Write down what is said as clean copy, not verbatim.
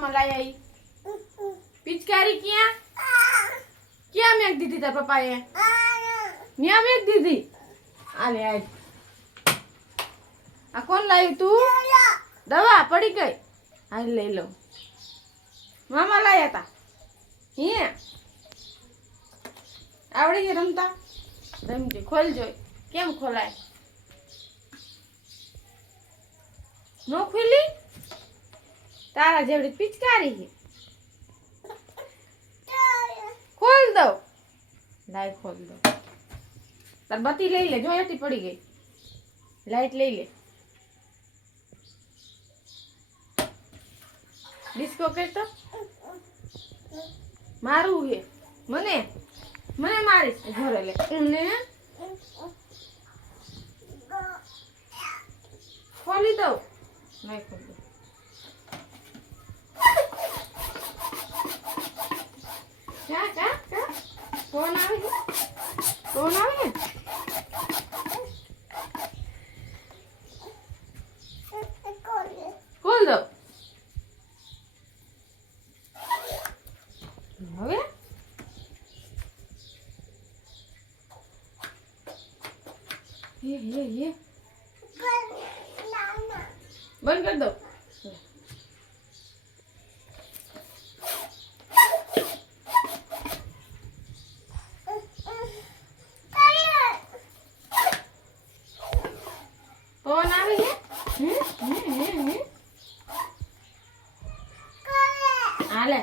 मामा लाई आई पिचकारी क्या make the थी तेरे पापा ये न्या मेक दी थी आले आए आ कौन लाई तू दवा पड़ी गई आ ले लो मामा लाया था ये आवड़ी है रमता रमजे खोल जो केम खोलाय नो खुली तारा जेवड़ी पिचकारी है खोल दो लाइट खोल दो तार बत्ती ले ले जो ऐसी पड़ी गई लाइट ले ले डिस्को के तो मारू है मने मने मारी घरे ले ने खोली दो नहीं खोल दो क्या क्या क्या कौन आवे है कौन आवे है खोल दो हो गया ये बंद कर दो कौन आ रही है आले